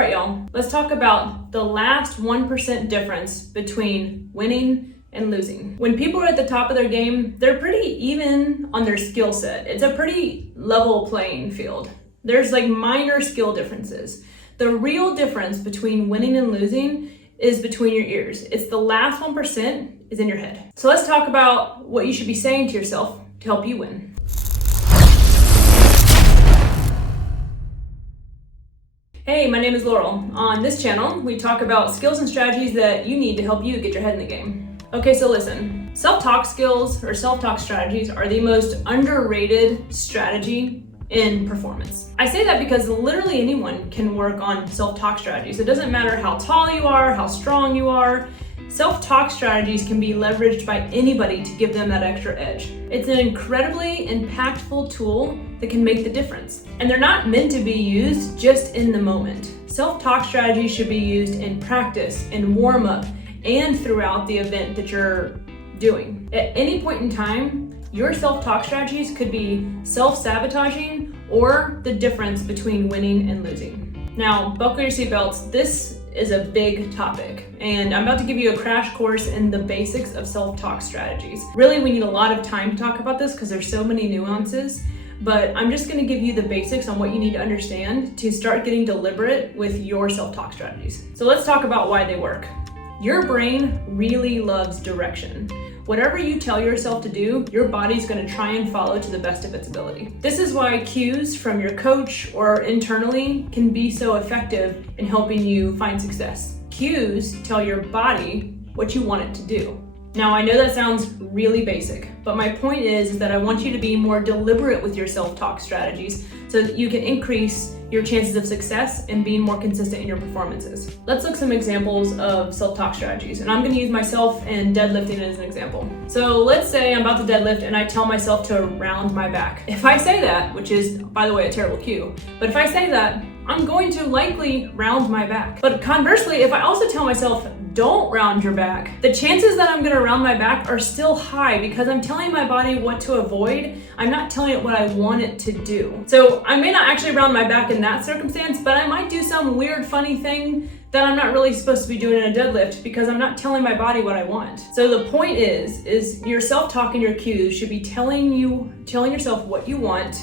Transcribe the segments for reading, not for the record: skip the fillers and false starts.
right, y'all, let's talk about the last 1% difference between winning and losing. When people are at the top of their game, they're pretty even on their skill set. It's a pretty level playing field. There's like minor skill differences. The real difference between winning and losing is between your ears. It's the last 1% is in your head. So let's talk about what you should be saying to yourself to help you win. Hey, my name is Laurel. On this channel, we talk about skills and strategies that you need to help you get your head in the game. Okay, so listen, self-talk skills or self-talk strategies are the most underrated strategy in performance. I say that because literally anyone can work on self-talk strategies. It doesn't matter how tall you are, how strong you are. Self-talk strategies can be leveraged by anybody to give them that extra edge. It's an incredibly impactful tool that can make the difference. And they're not meant to be used just in the moment. Self-talk strategies should be used in practice, in warm-up, and throughout the event that you're doing. At any point in time, your self-talk strategies could be self-sabotaging or the difference between winning and losing. Now, buckle your seatbelts. This is a big topic, and I'm about to give you a crash course in the basics of self-talk strategies. Really, we need a lot of time to talk about this because there's so many nuances, but I'm just gonna give you the basics on what you need to understand to start getting deliberate with your self-talk strategies. So let's talk about why they work. Your brain really loves direction. Whatever you tell yourself to do, your body's gonna try and follow to the best of its ability. This is why cues from your coach or internally can be so effective in helping you find success. Cues tell your body what you want it to do. Now, I know that sounds really basic, but my point is that I want you to be more deliberate with your self-talk strategies so that you can increase your chances of success and being more consistent in your performances. Let's look at some examples of self-talk strategies, and I'm gonna use myself and deadlifting as an example. So let's say I'm about to deadlift and I tell myself to round my back. If I say that, which is, by the way, a terrible cue, but if I say that, I'm going to likely round my back. But conversely, if I also tell myself, don't round your back, the chances that I'm gonna round my back are still high because I'm telling my body what to avoid. I'm not telling it what I want it to do. So I may not actually round my back in that circumstance, but I might do some weird, funny thing that I'm not really supposed to be doing in a deadlift because I'm not telling my body what I want. So the point is your self-talk and your cues should be telling yourself what you want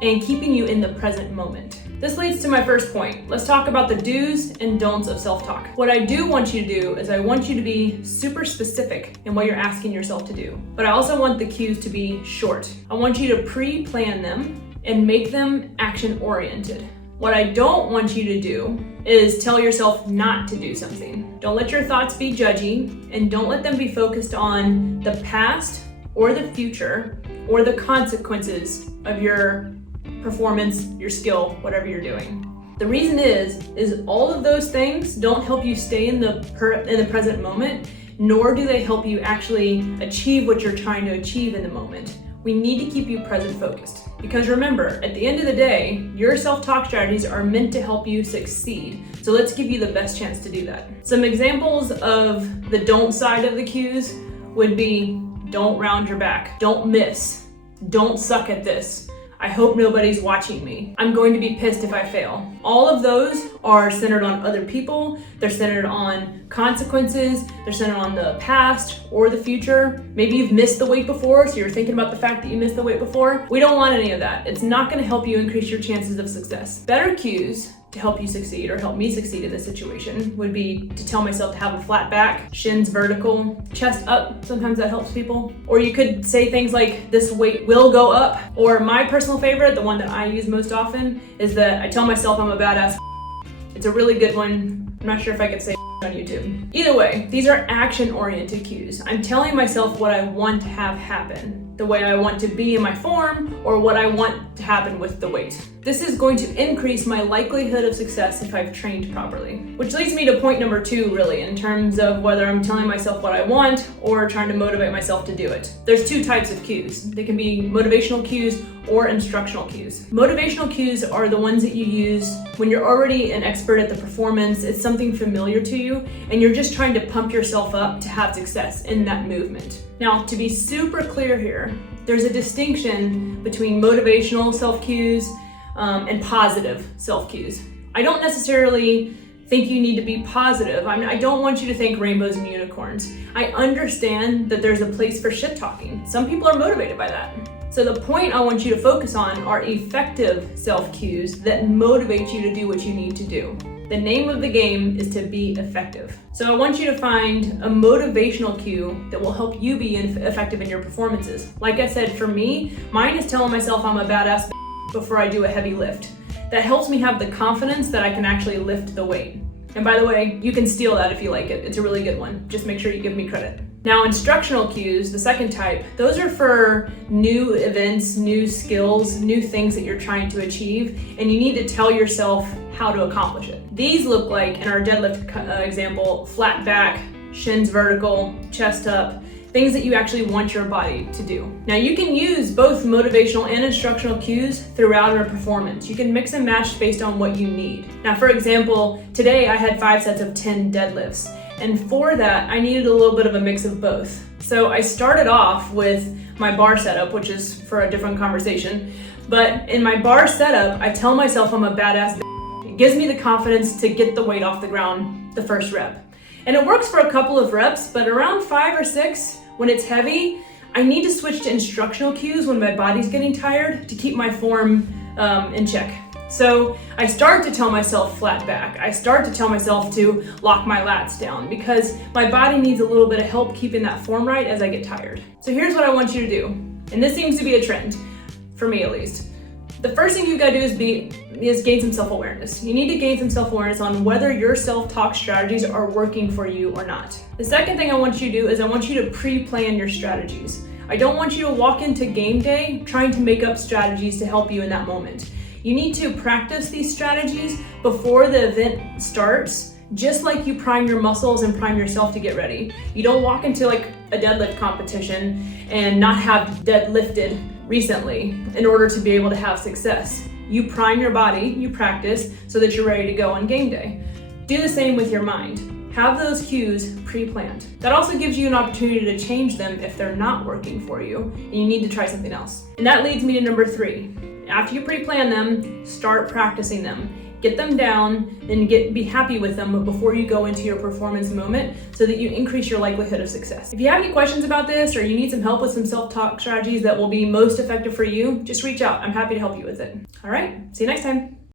and keeping you in the present moment. This leads to my first point. Let's talk about the do's and don'ts of self-talk. What I do want you to do is I want you to be super specific in what you're asking yourself to do. But I also want the cues to be short. I want you to pre-plan them and make them action-oriented. What I don't want you to do is tell yourself not to do something. Don't let your thoughts be judgy, and don't let them be focused on the past or the future or the consequences of your performance, your skill, whatever you're doing. The reason is all of those things don't help you stay in the present moment, nor do they help you actually achieve what you're trying to achieve in the moment. We need to keep you present focused, because remember, at the end of the day, your self-talk strategies are meant to help you succeed. So let's give you the best chance to do that. Some examples of the don't side of the cues would be, don't round your back, don't miss, don't suck at this, I hope nobody's watching me, I'm going to be pissed if I fail. All of those are centered on other people, they're centered on consequences, they're centered on the past or the future. Maybe you've missed the weight before, so you're thinking about the fact that you missed the weight before. We don't want any of that. It's not gonna help you increase your chances of success. Better cues to help you succeed or help me succeed in this situation would be to tell myself to have a flat back, shins vertical, chest up. Sometimes that helps people. Or you could say things like, this weight will go up. Or my personal favorite, the one that I use most often, is that I tell myself I'm a badass. It's a really good one. I'm not sure if I could say on YouTube. Either way, these are action-oriented cues. I'm telling myself what I want to have happen, the way I want to be in my form, or what I want to happen with the weight. This is going to increase my likelihood of success if I've trained properly. Which leads me to point number 2, really, in terms of whether I'm telling myself what I want or trying to motivate myself to do it. There's 2 types of cues. They can be motivational cues or instructional cues. Motivational cues are the ones that you use when you're already an expert at the performance, it's something familiar to you, and you're just trying to pump yourself up to have success in that movement. Now, to be super clear here, there's a distinction between motivational self-cues and positive self-cues. I don't necessarily think you need to be positive. I don't want you to think rainbows and unicorns. I understand that there's a place for shit talking. Some people are motivated by that. So the point I want you to focus on are effective self-cues that motivate you to do what you need to do. The name of the game is to be effective. So I want you to find a motivational cue that will help you be effective in your performances. Like I said, for me, mine is telling myself I'm a badass before I do a heavy lift. That helps me have the confidence that I can actually lift the weight. And by the way, you can steal that if you like it. It's a really good one. Just make sure you give me credit. Now, instructional cues, the second type, those are for new events, new skills, new things that you're trying to achieve, and you need to tell yourself how to accomplish it. These look like, in our deadlift example, flat back, shins vertical, chest up, things that you actually want your body to do. Now, you can use both motivational and instructional cues throughout your performance. You can mix and match based on what you need. Now, for example, today I had 5 sets of 10 deadlifts. And for that, I needed a little bit of a mix of both. So I started off with my bar setup, which is for a different conversation. But in my bar setup, I tell myself I'm a badass. It gives me the confidence to get the weight off the ground the first rep. And it works for a couple of reps, but around 5 or 6, when it's heavy, I need to switch to instructional cues when my body's getting tired to keep my form in check. So I start to tell myself flat back. I start to tell myself to lock my lats down because my body needs a little bit of help keeping that form right as I get tired. So here's what I want you to do. And this seems to be a trend, for me at least. The first thing you gotta do is gain some self-awareness. You need to gain some self-awareness on whether your self-talk strategies are working for you or not. The second thing I want you to do is I want you to pre-plan your strategies. I don't want you to walk into game day trying to make up strategies to help you in that moment. You need to practice these strategies before the event starts, just like you prime your muscles and prime yourself to get ready. You don't walk into like a deadlift competition and not have deadlifted recently in order to be able to have success. You prime your body, you practice so that you're ready to go on game day. Do the same with your mind. Have those cues pre-planned. That also gives you an opportunity to change them if they're not working for you and you need to try something else. And that leads me to number 3. After you pre-plan them, start practicing them. Get them down and be happy with them before you go into your performance moment so that you increase your likelihood of success. If you have any questions about this or you need some help with some self-talk strategies that will be most effective for you, just reach out. I'm happy to help you with it. All right, see you next time.